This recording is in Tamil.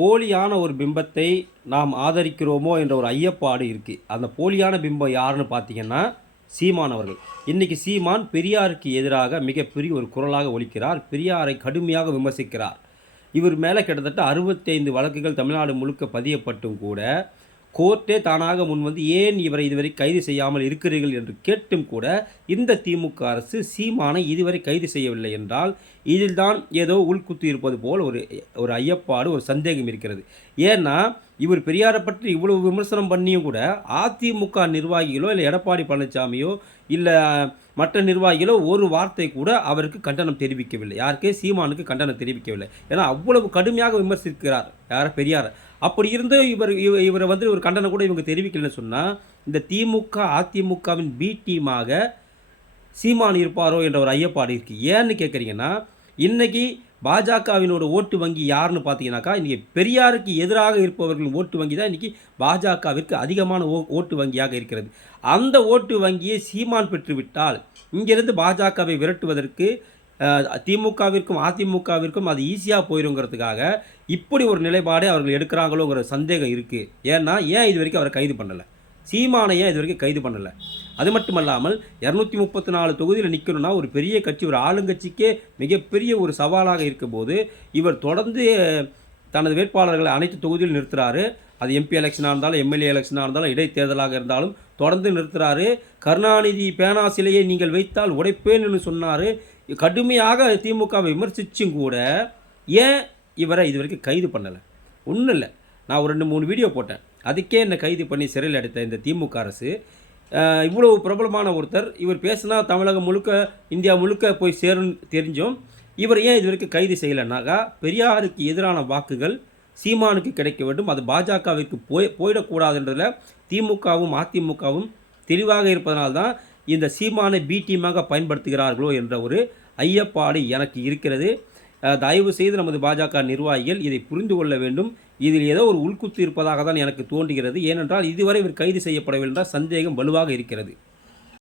போலியான ஒரு பிம்பத்தை நாம் ஆதரிக்கிறோமோ என்ற ஒரு ஐயப்பாடு இருக்குது. அந்த போலியான பிம்பம் யாருன்னு பார்த்தீங்கன்னா, சீமான் அவர்கள். இன்றைக்கி சீமான் பெரியாருக்கு எதிராக மிகப்பெரிய ஒரு குரலாக ஒலிக்கிறார். பெரியாரை கடுமையாக விமர்சிக்கிறார். இவர் மேலே கிட்டத்தட்ட 65 வழக்குகள் தமிழ்நாடு முழுக்க பதியப்பட்டும் கூட, கோர்ட்டே தானாக முன்வந்து ஏன் இவரை இதுவரை கைது செய்யாமல் இருக்கிறீர்கள் என்று கேட்டும் கூட இந்த திமுக அரசு சீமானை இதுவரை கைது செய்யவில்லை என்றால், இதில்தான் ஏதோ உள்குத்து இருப்பது போல் ஒரு ஐயப்பாடு, ஒரு சந்தேகம் இருக்கிறது. ஏன்னா இவர் பெரியாரை பற்றி இவ்வளவு விமர்சனம் பண்ணியும் கூட அதிமுக நிர்வாகிகளோ இல்லை எடப்பாடி பழனிசாமியோ இல்லை மற்ற நிர்வாகிகளோ ஒரு வார்த்தை கூட அவருக்கு கண்டனம் தெரிவிக்கவில்லை. யாருக்கே சீமானுக்கு கண்டனம் தெரிவிக்கவில்லை. ஏன்னா அவ்வளவு கடுமையாக விமர்சிக்கிறார் யாரை, பெரியாரை. அப்படி இருந்து இவரை வந்து ஒரு கண்டனம் கூட இவங்க தெரிவிக்கலன்னு சொன்னால், இந்த திமுக அதிமுகவின் பி டீமாக சீமான் இருப்பாரோ என்ற ஒரு ஐயப்பாடு இருக்குது. ஏன்னு கேட்குறீங்கன்னா, இன்றைக்கி பாஜகவினோட ஓட்டு வங்கி யாருன்னு பார்த்தீங்கன்னாக்கா, இன்றைக்கி பெரியாருக்கு எதிராக இருப்பவர்களின் ஓட்டு வங்கி தான் இன்றைக்கி பாஜகவிற்கு அதிகமான ஓட்டு வங்கியாக இருக்கிறது. அந்த ஓட்டு வங்கியை சீமான் பெற்றுவிட்டால் இங்கிருந்து பாஜகவை விரட்டுவதற்கு திமுகவிற்கும் அதிமுகவிற்கும் அது ஈஸியாக போயிருங்கிறதுக்காக இப்படி ஒரு நிலைப்பாடை அவர்கள் எடுக்கிறாங்களோங்கிற சந்தேகம் இருக்குது. ஏன் இது வரைக்கும் அவரை கைது பண்ணலை? சீமானை ஏன் இது வரைக்கும் கைது பண்ணலை? அது மட்டுமல்லாமல் 234 தொகுதியில் நிற்கணும்னா ஒரு பெரிய கட்சி, ஒரு ஆளுங்கட்சிக்கே மிகப்பெரிய ஒரு சவாலாக இருக்கும்போது இவர் தொடர்ந்து தனது வேட்பாளர்களை அனைத்து தொகுதியில் நிறுத்துகிறாரு. அது எம்பி எலெக்ஷனாக இருந்தாலும் எம்எல்ஏ எலெக்ஷனாக இருந்தாலும் இடைத்தேர்தலாக இருந்தாலும் தொடர்ந்து நிறுத்துகிறாரு. கருணாநிதி பேனா சிலையை நீங்கள் வைத்தால் உடைப்பேன்னு சொன்னார். கடுமையாக திமுகவை விமர்சிச்சும் கூட ஏன் இவரை இது வரைக்கும் கைது பண்ணலை? ஒன்றும் இல்லை, நான் ஒரு 2-3 வீடியோ போட்டேன். அதுக்கே என்னை கைது பண்ணி சிறையில் அடைத்த இந்த திமுக அரசு, இவ்வளவு பிரபலமான ஒருத்தர், இவர் பேசினா தமிழகம் முழுக்க இந்தியா முழுக்க போய் சேரும் தெரிஞ்சும் இவர் ஏன் இது வரைக்கும் கைது செய்யலைன்னாக்கா, பெரியாருக்கு எதிரான வாக்குகள் சீமானுக்கு கிடைக்க வேண்டும், அது பாஜகவிற்கு போயிடக்கூடாதுன்றதில் திமுகவும் அதிமுகவும் தெளிவாக இருப்பதனால்தான் இந்த சீமானை பி டீமாக பயன்படுத்துகிறார்களோ என்ற ஒரு ஐயப்பாடு எனக்கு இருக்கிறது. தயவு செய்து நமது பாஜக நிர்வாகிகள் இதை புரிந்து கொள்ள வேண்டும். இதில் ஏதோ ஒரு உள்குத்து இருப்பதாக தான் எனக்கு தோன்றுகிறது. ஏனென்றால் இதுவரை இவர் கைது செய்யப்படவில்லை என்ற சந்தேகம் வலுவாக இருக்கிறது.